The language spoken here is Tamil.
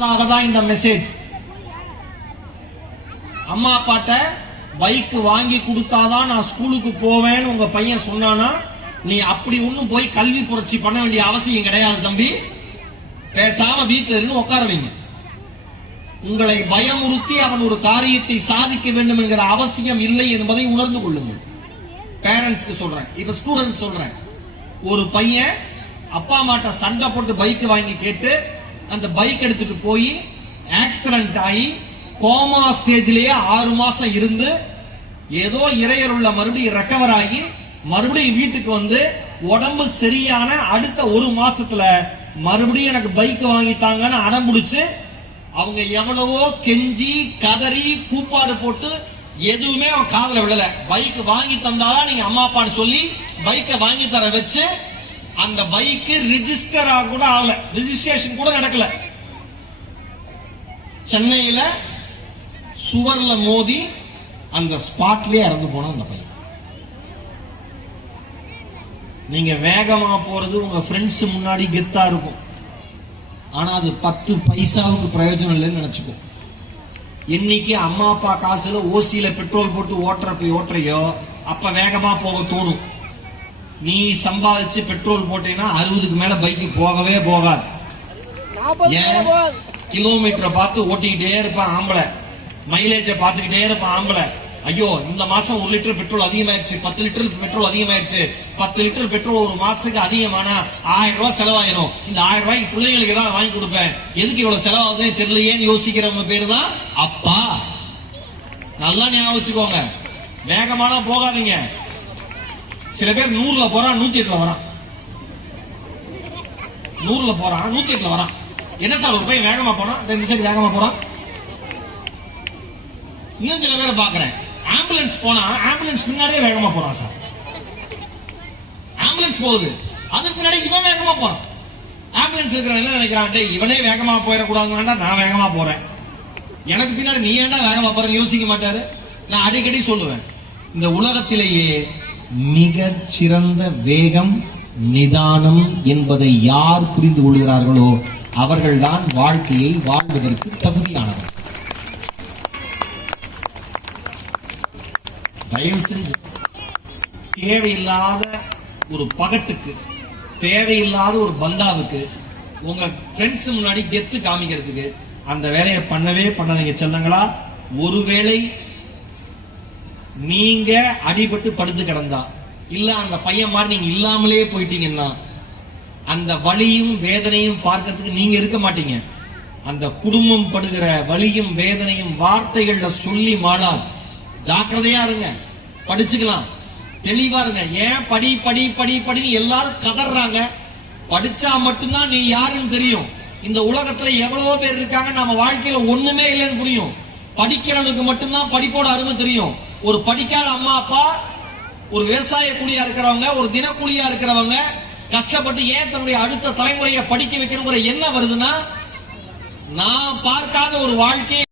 தான் இந்த மெசேஜ். அம்மா அப்பாட்ட பைக் வாங்கி கொடுத்தாதான் நான் ஸ்கூலுக்கு போவேன்னு உங்க பையன் சொன்னானா, நீ அப்படி ஒண்ணும் போய் கல்வி புரட்சி பண்ண வேண்டிய அவசியம் கிடையாது தம்பி. பேசாம வீட்டில் இருந்து உட்கார வைங்க. உங்களை பயமுறுத்தி அவன் ஒரு காரியத்தை சாதிக்க வேண்டும் என்கிற அவசியம் இல்லை என்பதை உணர்ந்து கொள்ளுங்கள். பேரண்ட்ஸ்க்கு சொல்றேன், இப்ப ஸ்டூடெண்ட்ஸ் சொல்றேன். ஒரு பையன் அப்பா அம்மாட்ட சண்டை போட்டு பைக் வாங்கி கேட்டு அந்த பைக் எடுத்துட்டு போய் ஆக்சிடென்ட் ஆகி கோமா ஸ்டேஜ்லயே 6 மாசம் இருந்து ஏதோ இறையர் உள்ள மறுபடியும் ரெக்கவர் ஆகி மறுபடியும் வீட்டுக்கு வந்து உடம்பு சரியான அடுத்த 1 மாசத்துல மறுபடியும் எனக்கு பைக் வாங்கித்தாங்கன்னு அடம் பிடிச்சு அவங்க எவ்வளவோ கெஞ்சி கதறி கூப்பாடு போட்டு எதுவுமே அவன் காதுல விடல. பைக் வாங்கி தந்தாதான் நீங்க அம்மா அப்பான்னு சொல்லி பைக்கை வாங்கி தர வச்சு அந்த பைக்கு ரிஜிஸ்டர் ஆக கூட ஆகல, ரிஜிஸ்ட்ரேஷன் கூட நடக்கல. சென்னையில சுவர்ல மோதி அந்த ஸ்பாட்லயே இறந்து போன அந்த பையன். நீங்க வேகமா போறது உங்க ஃப்ரெண்ட்ஸ் முன்னாடி கெத்தா இருக்கும், ஆனா அது 10 பைசாவுக்கு பிரயோஜனம் இல்லைன்னு நினைச்சுக்கோ. இன்னைக்கு அம்மா அப்பா காசுல ஓசியில பெட்ரோல் போட்டு ஓட்டுறையோ அப்ப வேகமா போக தோணும். நீ சம்பாதிச்சு பெட்ரோல் போட்டீங்கன்னா 60க்கு மேல பைக்கு போகவே போகாது. ஏன்? கிலோமீட்டரை பார்த்து ஓட்டிக்கிட்டே இருப்பான் ஆம்பளை, மைலேஜை பார்த்துக்கிட்டே இருப்பான் ஆம்பளை. ஐயோ இந்த மாசம் 1 லிட்டர் பெட்ரோல் அதிகமாயிருச்சு, 10 லிட்டர் பெட்ரோல் அதிகமாயிருச்சு, 10 லிட்டர் பெட்ரோல் ஒரு மாசத்துக்கு அதிகமானா 1000 ரூபாய் செலவாயிரும். இந்த 1000 ரூபாய்க்கு பிள்ளைங்களுக்கு ஏதாவது வாங்கி கொடுப்பேன், எதுக்கு இவ்வளவு செலவாகுதுன்னு தெரியலையேன்னு யோசிக்கிறவங்க பேரு தான் அப்பா. நல்லா ஞாபகம் வச்சுக்கோங்க, வேகமானா போகாதீங்க. சில பேர் 100ல போறான் 108ல வரான், 100ல போறான் 108ல வரான். என்ன சார் ஒரு பையன் வேகமா போனா இந்த சைடு வேகமா போறான். இன்னும் சில பேரை பாக்குறேன், ஆம்புலன்ஸ் போனா ஆம்புலன்ஸ் பின்னாடியே வேகமா போறான் சார். ஆம்புலன்ஸ் போகுது அதுக்கு பின்னாடி இவன் வேகமா போறான். ஆம்புலன்ஸ் இருக்கிறவன் என்ன நினைக்கிறான், டேய் இவனே வேகமா போயிடக்கூடாதுன்னா நான் வேகமா போறேன், எனக்கு பின்னாடி நீ ஏன்டா வேகமா போறேன்னு யோசிக்க மாட்டாரு. நான் அடிக்கடி சொல்லுவேன், இந்த உலகத்திலேயே மிக சிறந்த வேகம் நிதானம் என்பதை யார் புரிந்து கொள்கிறார்களோ அவர்கள்தான் வாழ்க்கையை வாழ்வதற்கு தகுதியானவர். தயவு செஞ்சு தேவையில்லாத ஒரு பகட்டுக்கு, தேவையில்லாத ஒரு பந்தாவுக்கு, உங்க ஃப்ரெண்ட்ஸ் முன்னாடி கெத்து காமிக்கிறதுக்கு அந்த வேலையை பண்ணவே பண்ணாதீங்க செல்லங்களா. ஒருவேளை நீங்க அடிபட்டு படுத்து கிடந்தா இல்ல அந்த பையன் மாதிரி நீங்க இல்லாமலே போயிட்டீங்கன்னா அந்த வலியும் வேதனையும் பார்க்கறதுக்கு நீங்க இருக்க மாட்டீங்க. அந்த குடும்பம் படுகிற வலியும் வேதனையும் வார்த்தைகள்ல சொல்லி மாளாது. ஜாக்கிரதையா இருங்க, படிச்சுக்கலாம், தெளிவா இருங்க. ஏன் படி படி படி படின்னு எல்லாரும் கதறாங்க? படிச்சா மட்டும்தான் நீ யாருன்னு தெரியும். இந்த உலகத்துல எவ்வளவோ பேர் இருக்காங்க, நம்ம வாழ்க்கையில ஒண்ணுமே இல்லைன்னு புரியும். படிக்கிறவனுக்கு மட்டும்தான் படிப்போட அருமை தெரியும். ஒரு படிக்காத அம்மா அப்பா, ஒரு விவசாய கூலியா இருக்கிறவங்க, ஒரு தினக்கூலியா இருக்கிறவங்க கஷ்டப்பட்டு ஏன் தன்னுடைய அடுத்த தலைமுறையை படிக்க வைக்கணுங்கிற என்ன வருதுன்னா, நான் பார்க்காத ஒரு வாழ்க்கையை